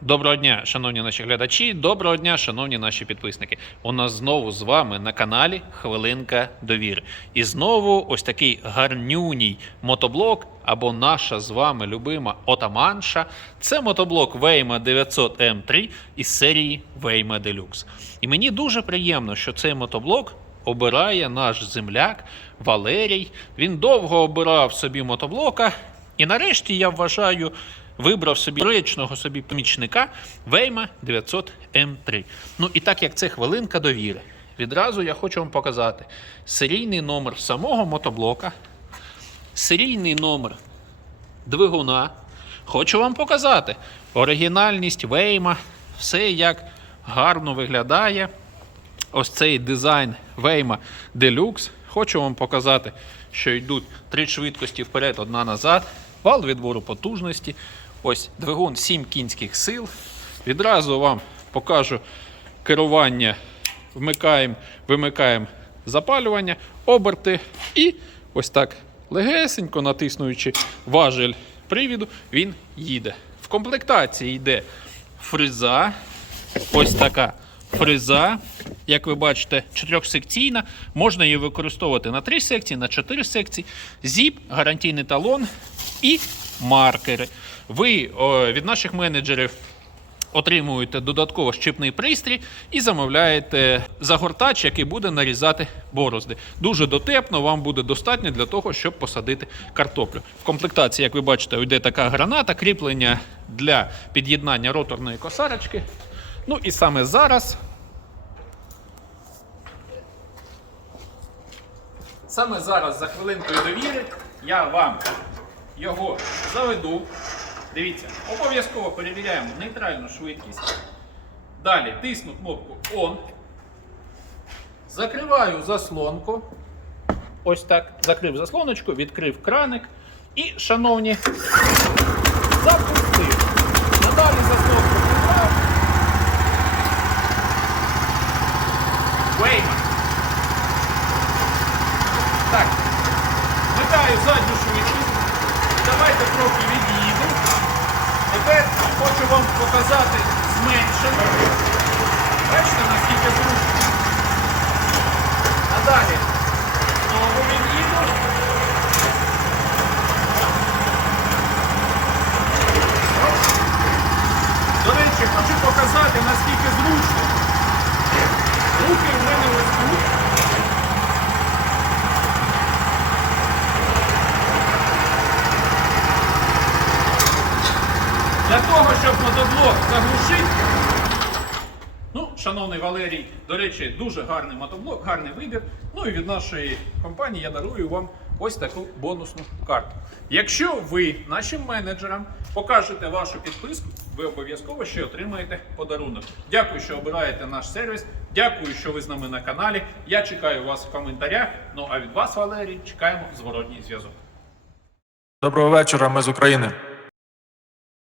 Доброго дня, шановні наші глядачі. Доброго дня, шановні наші підписники. У нас знову з вами на каналі Хвилинка довіри. І знову ось такий гарнюній мотоблок або наша з вами любима Отаманша. Це мотоблок Вейма 900 M3 із серії Вейма Deluxe. І мені дуже приємно, що цей мотоблок обирає наш земляк Валерій. Він довго обирав собі мотоблока. І нарешті я вважаю, вибрав собі речного собі помічника Вейма 900 М3. Ну і так як це хвилинка довіри, відразу я хочу вам показати серійний номер самого мотоблока, серійний номер двигуна. Хочу вам показати оригінальність Вейма, все як гарно виглядає. Ось цей дизайн Вейма Deluxe. Хочу вам показати, що йдуть три швидкості вперед, одна назад. Вал відбору потужності. Ось двигун 7 кінських сил. Відразу вам покажу керування. Вмикаємо, вимикаємо запалювання, оберти. І ось так легесенько натиснуючи важель привіду, він їде. В комплектації йде фреза. Ось така фреза. Як ви бачите, чотирьохсекційна. Можна її використовувати на три секції, на чотири секції. Зіп, гарантійний талон і маркери. Ви о, від наших менеджерів отримуєте додатково щипний пристрій і замовляєте загортач, який буде нарізати борозди. Дуже дотепно, вам буде достатньо для того, щоб посадити картоплю. В комплектації, як ви бачите, йде така граната, кріплення для під'єднання роторної косарочки. Ну і саме зараз. Саме зараз, за хвилинкою довіри, я вам його заведу. Дивіться, обов'язково перевіряємо нейтральну швидкість. Далі тисну кнопку ON. Закриваю заслонку. Ось так. Закрив заслоночку, відкрив краник. І, шановні, запустив. Надалі заслонку прибрав. Вейма. Так. Вмикаю задню швидкість. Давайте трохи від'їду. Тепер хочу вам показати зменшену. Бачите, наскільки зручно. А далі знову від'їду. До речі, хочу показати, наскільки зручно. Руки в мене ось тут. Для того, щоб мотоблок заглушити. Ну, шановний Валерій, до речі, дуже гарний мотоблок, гарний вибір. Ну і від нашої компанії я дарую вам ось таку бонусну карту. Якщо ви нашим менеджерам покажете вашу підписку, ви обов'язково ще отримаєте подарунок. Дякую, що обираєте наш сервіс. Дякую, що ви з нами на каналі. Я чекаю вас в коментарях. Ну а від вас, Валерій, чекаємо зворотній зв'язок. Доброго вечора, ми з України.